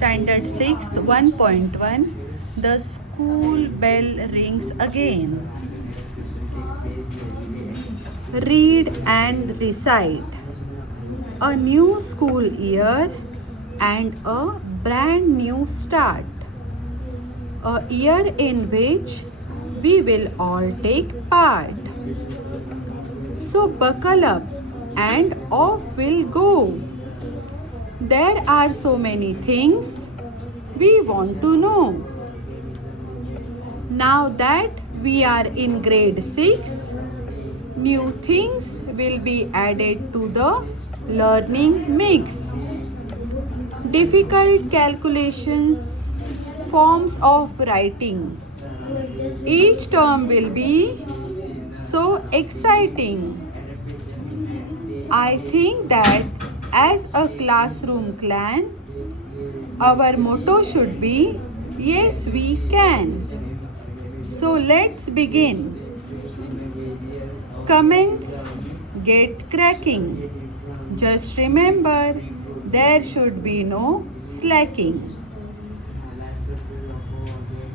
Standard 6th 1.1. The school bell rings again. Read and recite. A new school year and a brand new start. A year in which we will all take part. So buckle up and off we'll go. There are so many things we want to know. Now that we are in grade 6, new things will be added to the learning mix. Difficult calculations, forms of writing. Each term will be so exciting. I think that as a classroom clan, our motto should be Yes, we can. So let's begin. Comments get cracking. Just remember, there should be no slacking.